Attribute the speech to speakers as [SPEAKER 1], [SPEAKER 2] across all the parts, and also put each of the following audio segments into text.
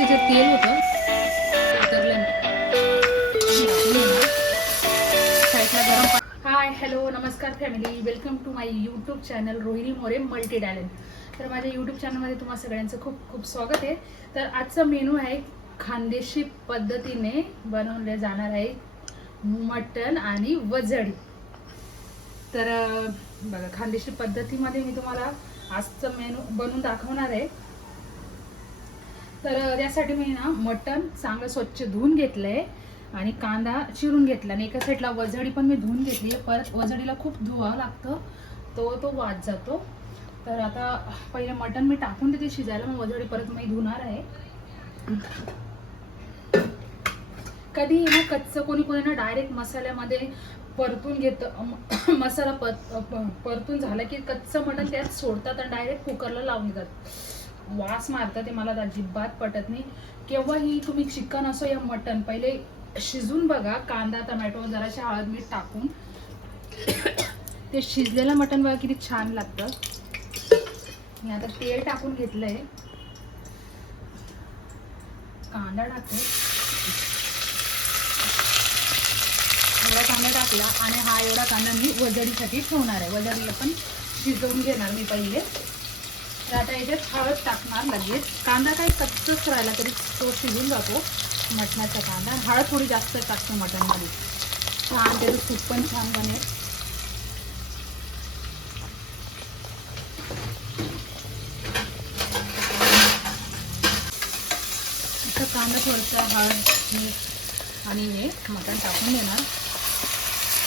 [SPEAKER 1] वजडीचं जे तेल होतं साईडला गरम हाय हॅलो नमस्कार family welcome to my YouTube channel Rohini More multi talent तर माझ्या यूट्यूब चॅनलमध्ये तुम्हाला सगळ्यांचं खूप खूप स्वागत आहे. तर आजचा मेनू आहे खानदेशी पद्धतीने बनवले जाणार आहे मटण आणि वजडी. तर बघा खानदेशी पद्धतीमध्ये मी तुम्हाला आजचं मेनू बनवून दाखवणार आहे. तर यासाठी त्यासाठी मी ना मटण चांगलं स्वच्छ धुवून घेतलं आहे आणि कांदा चिरून घेतला. आणि एका साईडला वजडी पण मी धुवून घेतली. आहे परत वजडीला खूप धुवावं लागतं. तो तो वाद जातो. तर आता पहिले मटण मी टाकून देते शिजायला. मग वजडी परत मी धुणार आहे. कधी ना कच्चं कोणी कोणी ना डायरेक्ट मसाल्यामध्ये परतून घेतं मसाला परत परतून झाला की कच्चं मटण त्यात सोडतात आणि डायरेक्ट कुकरला लावून देतात. वास मारतं ते मला अजिबात पटत नाही. केव्हाही तुम्ही चिकन असो या मटन पहिले शिजून बघा कांदा टमॅटो जराशी हळद मीठ टाकून. ते शिजलेलं मटण बघा किती छान लागतं. मी आता तेल टाकून घेतलंय. कांदा टाकते. एवढा कांदा टाकला आणि हा एवढा कांदा मी वजडीसाठी ठेवणार आहे. वजडीला पण शिजवून घेणार मी पहिले. तर आता याच्यात हळद टाकणार लगेच. कांदा काही कच्चच राहिला तरी तो शिजून जातो मटणाचा कांदा. हळद थोडी जास्त टाकतो मटणमध्ये. छान त्याचं सूप पण छान बनेल. कांदा थोडंसं हळद मीठ आणि हे मटण टाकून देणार.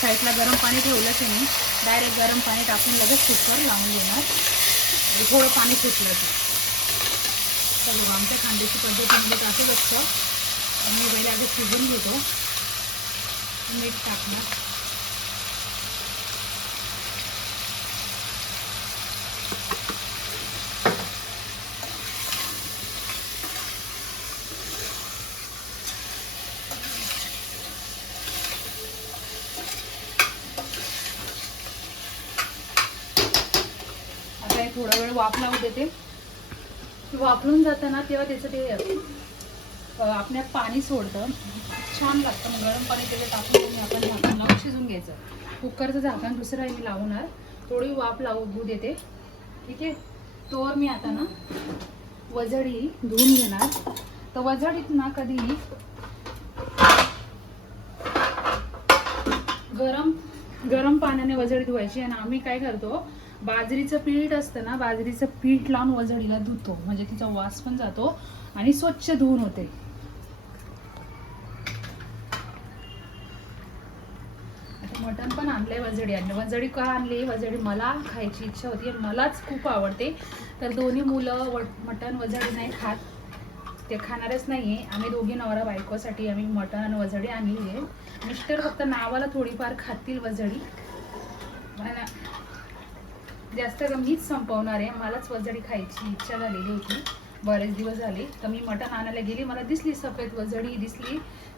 [SPEAKER 1] साईडला गरम पाणी ठेवलंच आहे मी डायरेक्ट गरम पाणी टाकून लगेच कुकर लावून देणार. म्हणजे थोडं पाणी सुटलं तर बघा, आमच्या खांद्याची पद्धतीमध्ये म्हणजे तर असंच असतं मी पहिले आधी शिजून घेतो. मीठ टाकणार थोडा वेळ वाफ लावू देते. वापरून जाताना तेव्हा त्याचं ते अं, आपल्यात पाणी सोडतं. छान लागतं गरम पाणी त्याचं टाकून आपण झाकण लावून शिजून घ्यायचं. कुकरचं झाकण दुसरं आहे मी लावणार. थोडी वाफ लावू देते. ठीक आहे? तोवर मी आता ना वजडी धुवून घेणार. तर वजडीत ना कधी गरम गरम पाण्याने वजडी धुवायची. आणि आम्ही काय करतो बाजरीचं पीठ असतं ना बाजरीचं पीठ लावून वजडीला धुतो. म्हणजे तिचा वास पण जातो आणि स्वच्छ धुवून होते. मटण पण आणलंय वजडी आणलं. वजडी का आणली? वजडी मला खायची इच्छा होती मलाच खूप आवडते. तर दोन्ही मुलं व मटण वजडी नाही खात. ते खाणारच नाही आहे आम्ही दोघी नवरा बायकोसाठी आम्ही मटण आणि वजडी आणली आहे. मिस्टर फक्त नावाला थोडीफार खातील वजडी. जास्त मीच संपवणार आहे मलाच वजडी खायची इच्छा झालेली होती बरेच दिवस झाले तर मी मटण आणायला गेली मला दिसली सफेद वजडी दिसली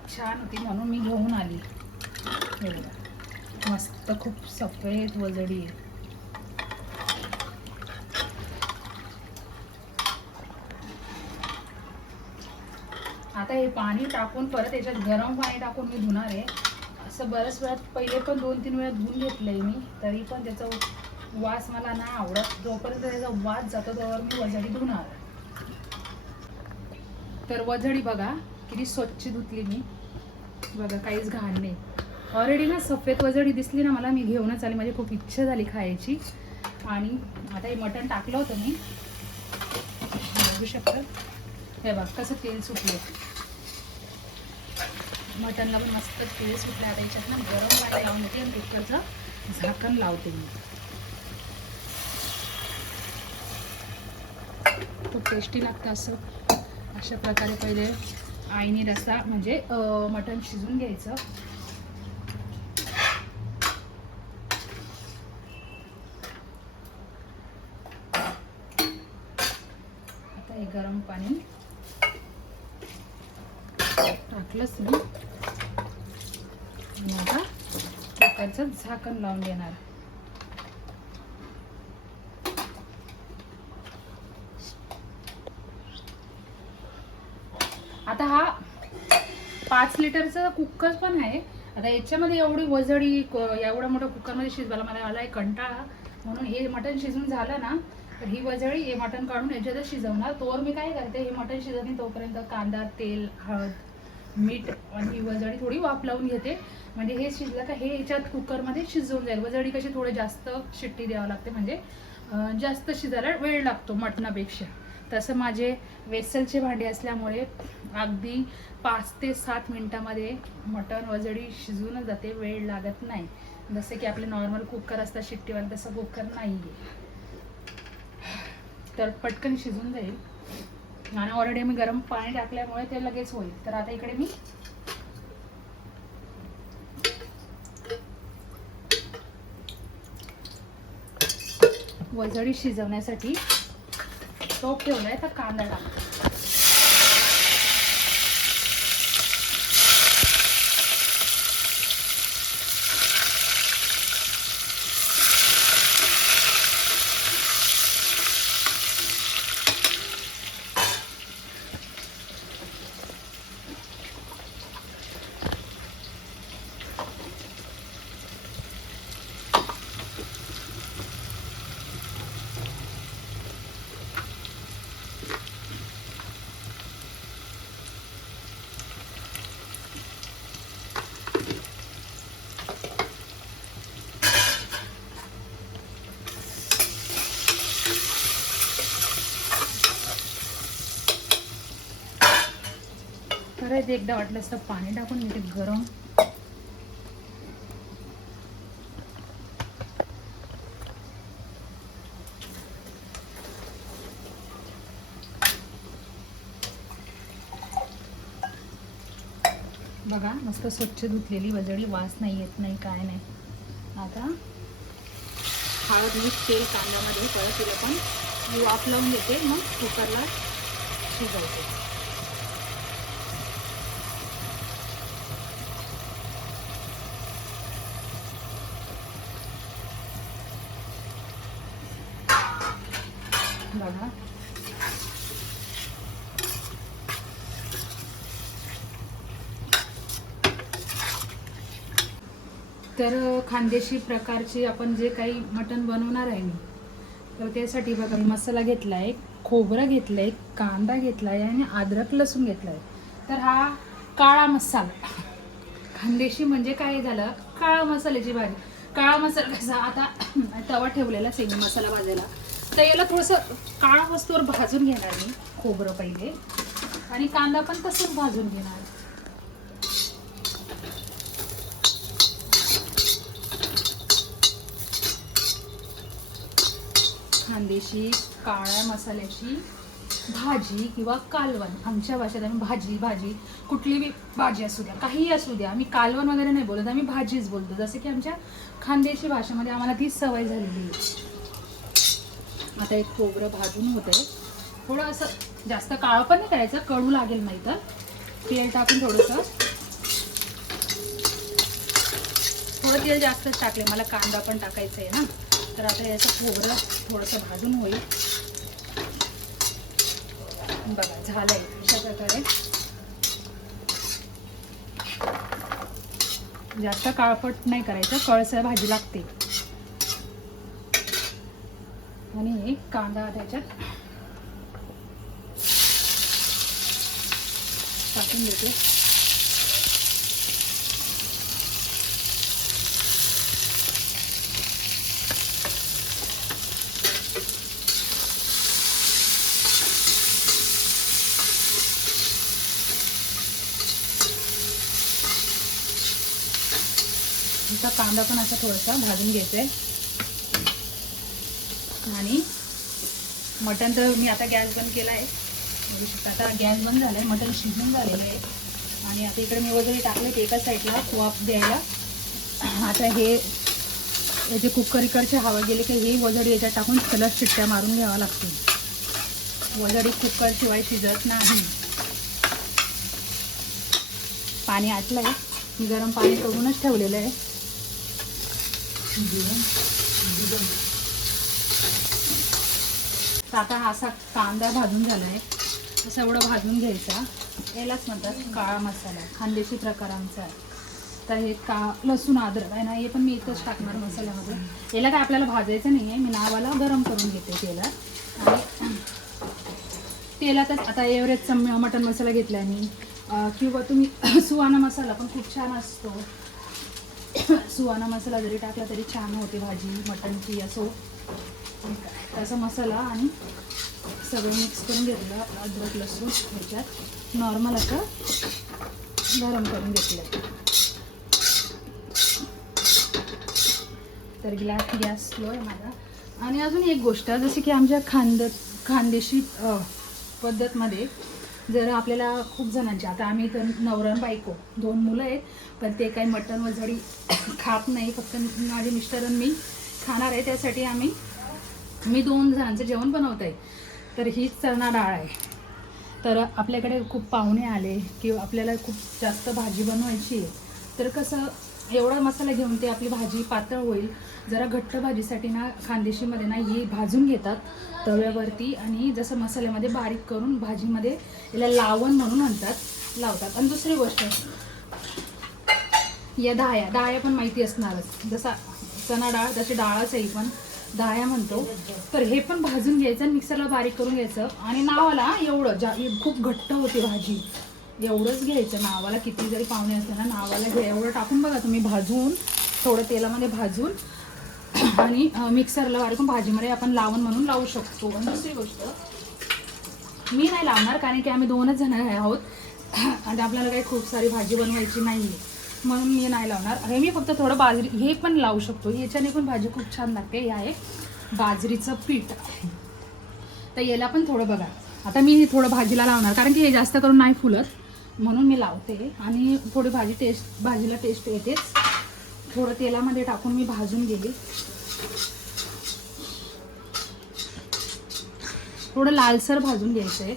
[SPEAKER 1] छान होती म्हणून मी घेऊन आली. हो, मस्त खूप सफेद वजडी आहे. आता हे पाणी टाकून परत याच्यात गरम पाणी टाकून मी धुणार आहे. असं बऱ्याच वेळात पहिले पण दोन तीन वेळा धुवून घेतलंय मी तरी पण त्याचा वास मला ना आवडत. जोपर्यंत त्याचा वास जातो तोवर मी वजडी धुणार. तर वजडी बघा किती स्वच्छ धुतली मी. बघा काहीच घाण नाही. ऑलरेडी ना सफेद वजडी दिसली ना मला मी घेऊनच आली. माझी खूप इच्छा झाली खायची. आणि आता हे मटण टाकलं होतं मी. बघू शकता. हे बघ कसं तेल सुटलं मटनला पण मस्त तेल सुटलं आता याच्यात ना गरम पाणी लावून देते आणि कुकरचं झाकण लावते मी. खूप टेस्टी लागतं असं. अशा प्रकारे पहिले आईने रस्सा म्हणजे मटण शिजून घ्यायचं. आता हे गरम पाणी टाकलंच मी. आता झाकण लावून देणार आता हा पाच लिटरचं कुकर पण आहे. आता याच्यामध्ये एवढी वजडी क- एवढ्या मोठ्या कुकरमध्ये शिजवायला मला आला आहे कंटाळा. म्हणून हे मटण शिजून झालं ना तर ही वजळी हे मटण काढून याच्यातच शिजवणार. तोवर मी काय करते हे मटण शिजत तोपर्यंत कांदा तेल हळद मीठ आणि ही वजळी थोडी वाफ लावून घेते. म्हणजे हे शिजलं का हे याच्यात कुकरमध्ये शिजवून जाईल. वजळी कशी थोडी जास्त शिट्टी द्यावं लागते. म्हणजे जास्त शिजायला वेळ लागतो मटणापेक्षा. तसं माझे वेसलचे भांडे असल्यामुळे अगदी पाच ते सात मिनटामध्ये मटण वजडी शिजूनच जाते वेळ लागत नाही. जसे की आपले नॉर्मल कुकर असतात शिट्टीवर तसं कुकर नाही आहे तर पटकन शिजून जाईल. आणि ऑलरेडी मी गरम पाणी टाकल्यामुळे ते लगेच होईल. तर आता इकडे मी वजडी शिजवण्यासाठी टोप ठेवलाय तर कांदा टाकतो करायचं एकदा वाटलं असतं पाणी टाकून मी गरम. बघा मस्त स्वच्छ धुतलेली वजळी वास नाही येत नाही काय नाही. आता हळद मीठ तेल कांद्यामध्ये परत तिला पण वाफ लावून देते मग कुकरला शिजवते बघा तर खानदेशी प्रकारचे आपण जे काही मटण बनवणार आहे मी तर त्यासाठी बघा मी मसाला घेतला आहे खोबरं घेतलं आहे कांदा घेतला आहे आणि अद्रक लसूण घेतला आहे तर हा काळा मसाला. खानदेशी म्हणजे काय झालं? काळा मसाल्याची भाजी. काळा मसाला कसा? आता तवा ठेवलेला सेमी मसाला भाजायला. तर याला थोडंसं काळा वस्तूवर भाजून घेणार मी खोबरं पहिले. आणि कांदा पण तसंच भाजून घेणार. खानदेशी काळ्या मसाल्याची भाजी किंवा कालवण. आमच्या भाषेत आम्ही भाजी भाजी कुठली बी भाजी असू द्या काहीही असू द्या आम्ही कालवण वगैरे नाही बोलत आम्ही भाजीच बोलतो. जसे की आमच्या खानदेशी भाषेमध्ये आम्हाला तीच सवय झालेली आहे. आता एक खोबरं भाजून होतंय. थोडं असं जास्त काळं पण नाही करायचं कडू लागेल नाही तर. तेल टाकून थोडंसं. थोडं तेल जास्तच टाकले मला कांदा पण टाकायचा आहे ना. तर आता याचं खोबरं थोडंसं भाजून होईल. बघा झालंय अशा प्रकारे. जास्त काळपट नाही करायचं कळसर भाजी लागते. आणि एक कांदा त्याच्यात टाकून देते. आता कांदा पण असा थोडासा भाजून घ्यायचा आहे आणि मटण तर मी आता गॅस बंद केला आहे बघू शकता आता गॅस बंद झाला आहे मटण शिजून झालेलं आहे. आणि आता इकडे मी वगैरे टाकले ते एका साईडला वाफ द्यायला. आता हे याचे कुकर इकडचे हवा गेले की हे वजडी याच्यात टाकून सलग शिट्ट्या मारून घ्यावा लागतील. वजडी कुकरशिवाय शिजत नाही. पाणी आटलं आहे मी गरम पाणी करूनच ठेवलेलं आहे. तर आता हा असा कांदा भाजून झाला आहे असं एवढं भाजून घ्यायचा. यालाच म्हणतात काळा मसाला खानदेशी प्रकारांचा आहे. तर हे का लसूण अद्रक आहे ना हे पण मी इथंच टाकणार मसाल्यामध्ये. याला काय आपल्याला भाजायचं नाही आहे मी नावाला गरम करून घेते तेलात. आणि तेलातच आता एव्हरेजचा म- मटण मसाला घेतला मी. किंवा तुम्ही सुहाना मसाला पण खूप छान असतो. सुहाना मसाला जरी टाकला तरी छान होते भाजी मटणची असो. त्याचा मसाला आणि सगळं मिक्स करून घेतलं अद्रक लसूण ह्याच्यात. नॉर्मल असं गरम करून घेतलं तर ग्लॅस गॅस स्लो आहे माझा. आणि अजून एक गोष्ट जसे की आमच्या खांद खानदेशी पद्धतमध्ये जर आपल्याला खूप जणांची आता आम्ही तर नवरण बायको दोन मुलं आहेत पण ते काही मटण वजडी खात नाही. फक्त माझे मिस्टर आणि मी खाणार आहे. त्यासाठी आम्ही मी दोन जणांचं जेवण बनवत आहे तर ही चणा डाळ आहे. तर आपल्याकडे खूप पाहुणे आले किंवा आपल्याला खूप जास्त भाजी बनवायची आहे. तर कसं एवढा मसाला घेऊन ते आपली भाजी पातळ होईल. जरा घट्ट भाजीसाठी ना खानदेशीमध्ये ना ही भाजून घेतात तव्यावरती. आणि जसं मसाल्यामध्ये बारीक करून भाजीमध्ये याला लावण म्हणून म्हणतात लावतात. आणि दुसरी गोष्ट या दहाया दहाया पण माहिती असणारच. जसा चणा डाळ तशी डाळच आहे पण दहाया म्हणतो. तर हे पण भाजून घ्यायचं आणि मिक्सरला बारीक करून घ्यायचं. आणि नावाला एवढं जा खूप घट्ट होते भाजी. एवढंच घ्यायचं. नावाला किती जरी पाहुणे असले ना नावाला घ्या. एवढं टाकून बघा तुम्ही भाजून थोडं तेलामध्ये भाजून. आणि मिक्सरला बारीक भाजीमध्ये आपण लावण म्हणून लावू शकतो. आणि दुसरी गोष्ट मी नाही लावणार कारण की आम्ही दोनच जण आहोत. आणि आपल्याला काही खूप सारी भाजी बनवायची नाही म्हणून मी नाही लावणार. हे मी फक्त थोडं बाजरी हे पण लावू शकतो. याच्याने पण भाजी खूप छान लागते. हे आहे बाजरीचं पीठ. तर याला पण थोडं बघा. आता मी हे थोडं भाजीला लावणार कारण की हे जास्त करून नाही फुलत. म्हणून मी लावते. आणि थोडी भाजी टेस्ट भाजीला टेस्ट येतेच. थोडं तेलामध्ये टाकून मी भाजून गेली थोडं लालसर भाजून घ्यायचं आहे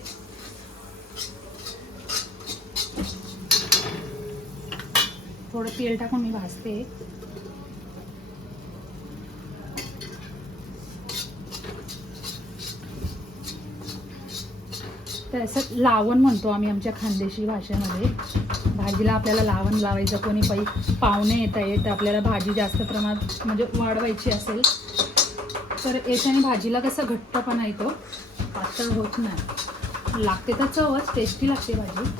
[SPEAKER 1] थोडं तेल टाकून मी भाजते. तर असं लावण म्हणतो आम्ही आमच्या खानदेशी भाषेमध्ये. भाजीला आपल्याला लावण लावायचं कोणी पै पाहुणे येत आहे तर आपल्याला भाजी जास्त प्रमाणात म्हणजे वाढवायची असेल तर याच्याने भाजीला कसं घट्टपणा येतो? पातळ होत नाही. लागते तर चवच टेस्टी लागते भाजी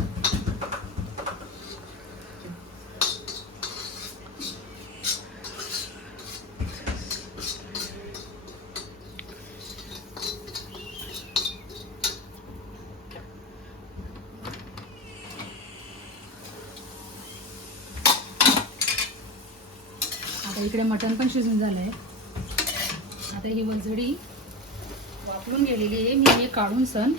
[SPEAKER 1] आता इकडे मटण पण शिजून झालं आहे आता ही वजडी वापरून गेलेली आहे. मी हे काढून सण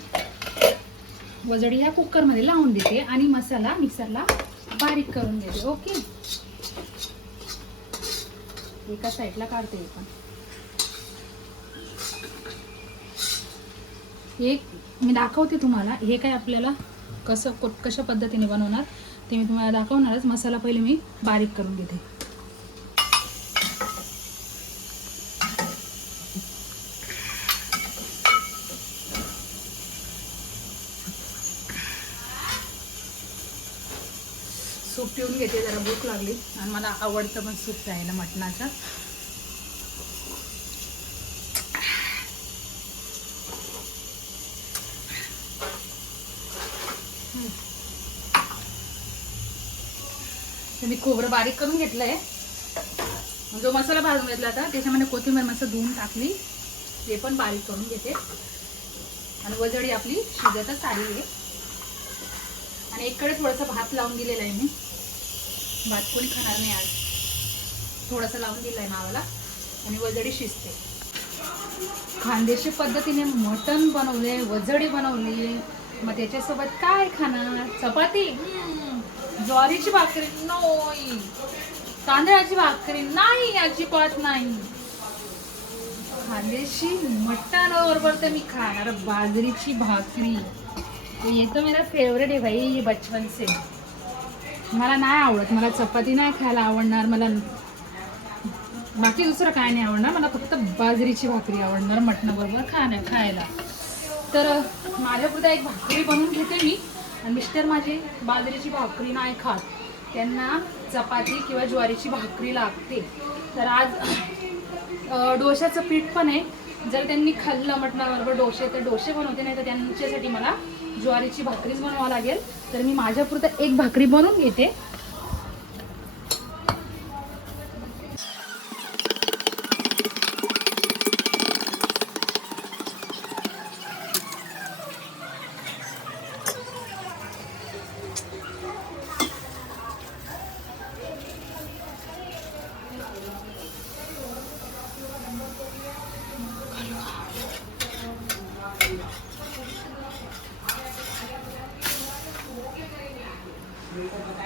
[SPEAKER 1] वजडी ह्या कुकरमध्ये लावून देते आणि मसाला मिक्सरला बारीक करून देते ओके? एका साईडला काढते पण. एक मी दाखवते तुम्हाला. हे काय आपल्याला कसं को- कशा पद्धतीने बनवणार ते मी तुम्हाला दाखवणारच. मसाला पहिले मी बारीक करून घेते. घेते जरा भूक लागली. आणि मला आवडतं पण सूप प्यायला मटणाचं. मी खोबरं बारीक करून घेतलंय. जो मसाला भाजून घेतला होता त्याच्यामध्ये कोथिंबीर मस्त धुवून टाकली. ते पण बारीक करून घेते. आणि वजडी आपली शिजतच आली आहे. आणि एककडे थोडंसं भात लावून दिलेला आहे मी. भात कोणी खाणार नाही आज. थोडासा लावून दिला आहे नावाला आणि वजडी शिजते. खानदेशी पद्धतीने मटण बनवले वजडी बनवली. मग त्याच्यासोबत काय खाणार? चपाती? ज्वारीची भाकरी? नाही. तांदळाची भाकरी? नाही अजिबात नाही. खानदेशी मटण बरोबर तर मी खाणार बाजरीची भाकरी. तो ये तो मेरा फेवरेट आहे भाई ये बचपन से मला नाही आवडत. मला चपाती नाही खायला आवडणार. मला बाकी दुसरं काय नाही आवडणार. मला फक्त बाजरीची भाकरी आवडणार मटणाबरोबर खाण्या खायला. तर माझ्यापुरता एक भाकरी बनवून घेते मी. आणि मिस्टर माझे बाजरीची भाकरी नाही खात. त्यांना चपाती किंवा ज्वारीची भाकरी लागते. तर आज डोशाचं पीठ पण आहे. जर त्यांनी खाल्लं मटणाबरोबर डोसे तर डोसे बनवते नाही तर त्यांच्यासाठी मला ज्वारीची भाकरीच बनवावं लागेल. तर मी माझ्यापुरतं एक भाकरी बनवून घेते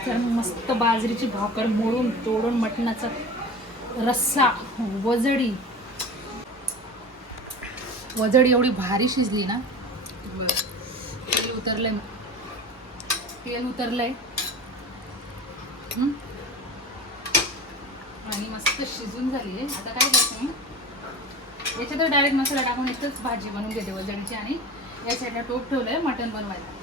[SPEAKER 1] तर मस्त बाजरीची भाकर मोडून तोडून मटणाचा रस्सा वजडी. वजडी एवढी भारी शिजली ना? तेल उतरलंय. तेल उतरलंय? आणि मस्त शिजून झाली आहे आता काय करते मी? याच्यात डायरेक्ट मसाला टाकून एकच भाजी बनवून घेते वजडीची आणि या साईडला टोप ठेवलंय मटण बनवायला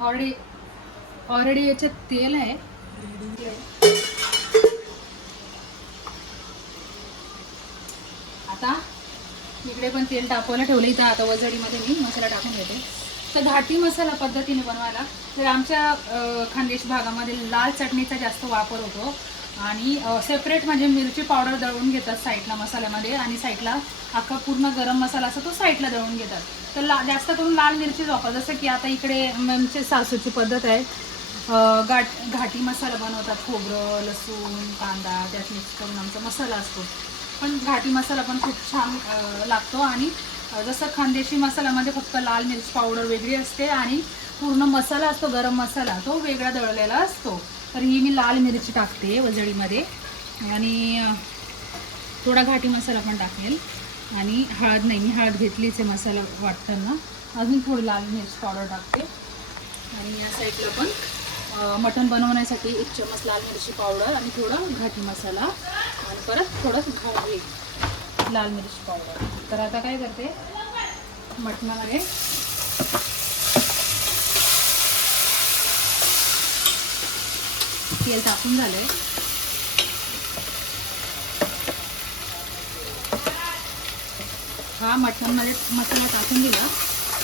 [SPEAKER 1] ऑलरेडी ऑलरेडी याच्यात तेल आहे. आता इकडे पण तेल टाकवायला ठेवलं. इथं आता वजडीमध्ये मी मसाला टाकून घेते. तर घाटी मसाला पद्धतीने बनवायला तर आमच्या खानदेश भागामध्ये लाल चटणीचा जास्त वापर होतो. आणि सेपरेट म्हणजे मिरची पावडर दळून घेतात साईडला मसाल्यामध्ये आणि साईडला अख्खा पूर्ण गरम मसाला असतो तो साईडला दळून घेतात. तर ला जास्त करून लाल मिरचीच वापर. जसं की आता इकडे आमचे सासूची पद्धत आहे. गाठ घाटी मसाला बनवतात खोबरं लसूण कांदा त्यात मिक्स करून आमचा मसाला असतो. पण घाटी मसाला पण खूप छान लागतो आणि जसं खानदेशी मसाल्यामध्ये फक्त लाल मिरची पावडर वेगळी असते आणि पूर्ण मसाला असतो गरम मसाला तो वेगळा दळलेला असतो. तर ही मी लाल मिरची टाकते वजळीमध्ये आणि थोडा घाटी मसाला पण टाकेल. आणि हळद नाही मी हळद घेतलीच आहे मसाला वाटताना. अजून थोडी लाल मिरची पावडर टाकते. आणि या साईडला पण मटण बनवण्यासाठी एक चमच लाल मिरची पावडर आणि थोडा घाटी मसाला आणि परत थोडं घाटी लाल मिरची पावडर. तर आता काय करते? मटणामध्ये तेल टाकून आहे हा मटणामध्ये मसाला टाकून दिला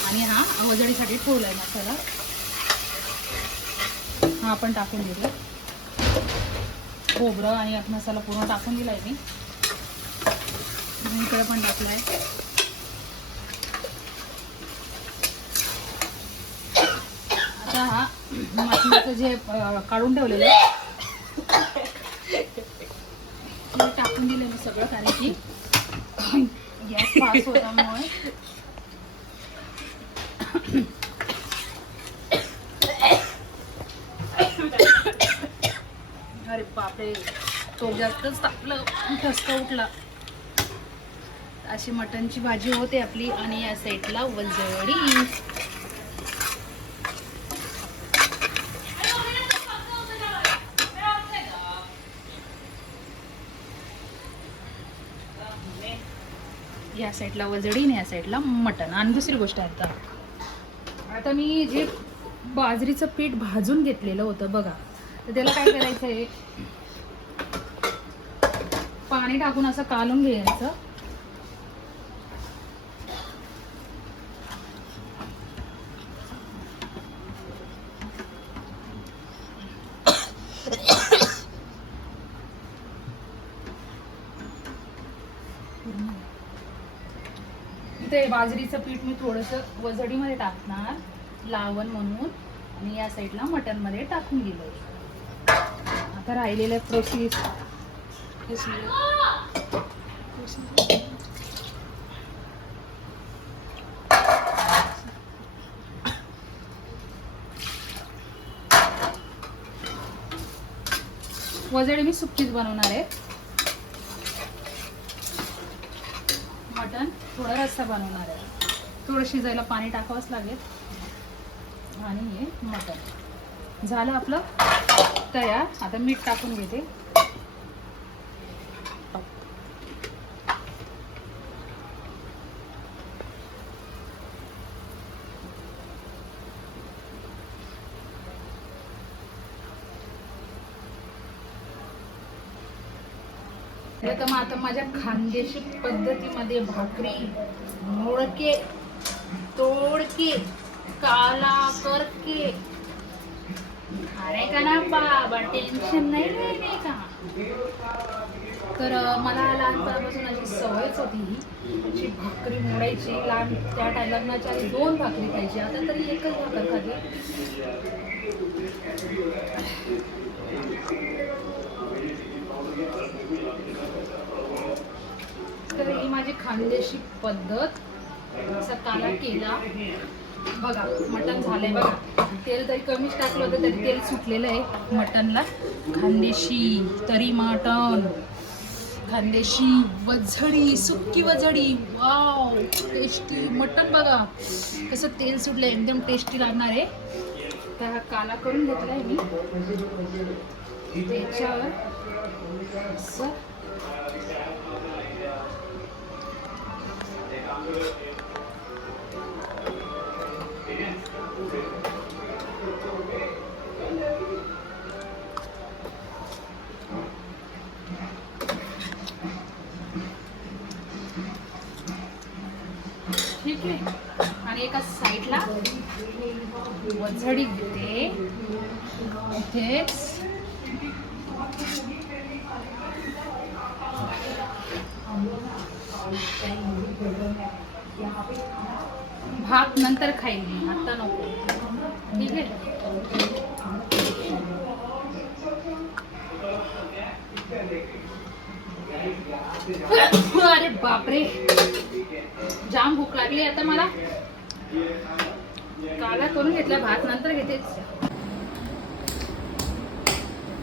[SPEAKER 1] आणि हा वजडीसाठी आहे मसाला. हा आपण टाकून दिला खोबरं आणि यात मसाला पूर्ण टाकून दिलाय मी. इकडं इकडे पण आहे आता हा मटणाचं जे काढून ठेवलेलं आहे ते टाकून दिलं मी सगळं कारण की गॅस पास होतामुळे अरे बापरे तो जास्तच तापलं ठसका उठला. अशी मटणची भाजी होते आपली आणि या साईडला वलजवडी या साईडला वजडी आणि या साईडला मटण आणि दुसरी गोष्ट आहे आता. आता मी जे बाजरीचं पीठ भाजून घेतलेलं होतं बघा. तर त्याला काय करायचं आहे पाणी टाकून असं कालून घ्यायचं. ते बाजरीचं पीठ मी थोडंसं वजडीमध्ये टाकणार लावण म्हणून. आणि या साईडला मटनमध्ये टाकून दिलं आता राहिलेले प्रोसेस वजडी मी सुक्कीच बनवणार आहे. मटण थोडा रस्सा बनवणार आहे. थोडं शिजायला पाणी टाकावंच लागेल. आणि हे मटण. झालं आपलं तयार. आता मीठ टाकून घेते. तर मग आता माझ्या खानदेशी पद्धतीमध्ये भाकरी मोडके तोडके काला करके अरे का ना बाबा टेन्शन नाही नाही का? तर मला लहानपणापासून अशी सवयच होती अशी भाकरी मोडायची लहान त्या टाय लग्नाच्या आधी दोन भाकरी खायची आता तरी एकच भाकर खाते. तर ही माझी खानदेशी पद्धत. असा काला केला. बघा मटण झालंय बघा. तेल तरी कमीच टाकलं होतं तरी तेल सुटलेलं आहे मटणला. खानदेशी तरी मटण. खानदेशी वझडी सुक्की वझडी. वाव टेस्टी मटण बघा. कसं तेल सुटलं एकदम टेस्टी लागणार आहे. तर हा काला करून घेतला आहे मी. त्याच्यावर असं ठीक आहे. आणि एका साईडला वझडी घेते. इथेच. भात नंतर खाईन मी आता नको. ठीक आहे? अरे बापरे. जाम भूक लागली आता मला. काला करून घेतला भात नंतर घेतेच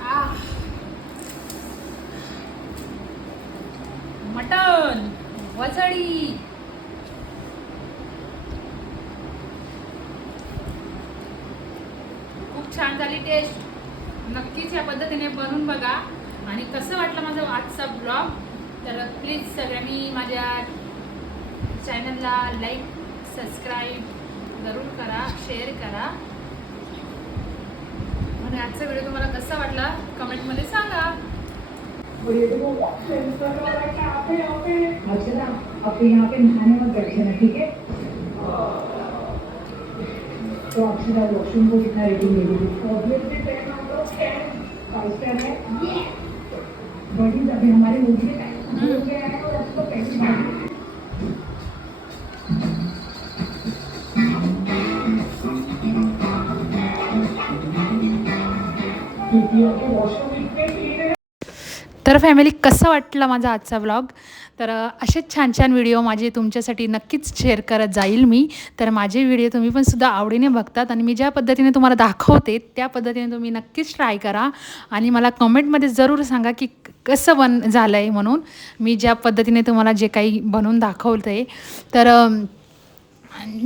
[SPEAKER 1] आह. वसळी. खूप छान झाली टेस्ट नक्कीच या पद्धतीने बनवून बघा. आणि कसं वाटलं माझा आजचा ब्लॉग तर प्लीज सगळ्यांनी माझ्या चॅनलला लाईक सबस्क्राईब जरूर करा शेअर करा. आणि आजचा व्हिडिओ तुम्हाला कसा वाटला कमेंटमध्ये सांगा.
[SPEAKER 2] अर्चना यहाँ पे नहाने मत बैठे ठीक है तो अक्षरा वॉशरूम को कितना रेटिंग मिलेगी ऑब्वियसली फाइव स्टार है बड़ी अभी हमारे मूवी टाइम हो गया है और वॉशरूम
[SPEAKER 1] तर फॅमिली कसं वाटलं माझा आजचा ब्लॉग तर असेच छान छान व्हिडिओ माझे तुमच्यासाठी नक्कीच शेअर करत जाईल मी. तर माझे व्हिडिओ तुम्ही पण सुद्धा आवडीने बघतात आणि मी ज्या पद्धतीने तुम्हाला दाखवते त्या पद्धतीने तुम्ही नक्कीच ट्राय करा. आणि मला कमेंटमध्ये जरूर सांगा की कसं बन झालं आहे म्हणून. मी ज्या पद्धतीने तुम्हाला जे काही बनवून दाखवतं. आहे तर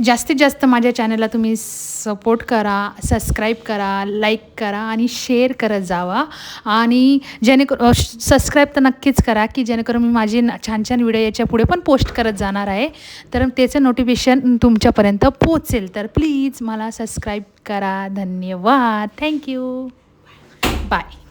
[SPEAKER 1] जास्तीत जास्त माझ्या चॅनलला तुम्ही सपोर्ट करा सबस्क्राईब करा लाईक करा आणि शेअर करत जावा. आणि जेणेकरून सबस्क्राईब तर नक्कीच करा की जेणेकरून मी माझे न- छान छान व्हिडिओ याच्यापुढे पण पोस्ट करत जाणार आहे. तर त्याचं नोटिफिकेशन तुमच्यापर्यंत पोचेल तर प्लीज मला सबस्क्राईब करा. धन्यवाद. Thank you bye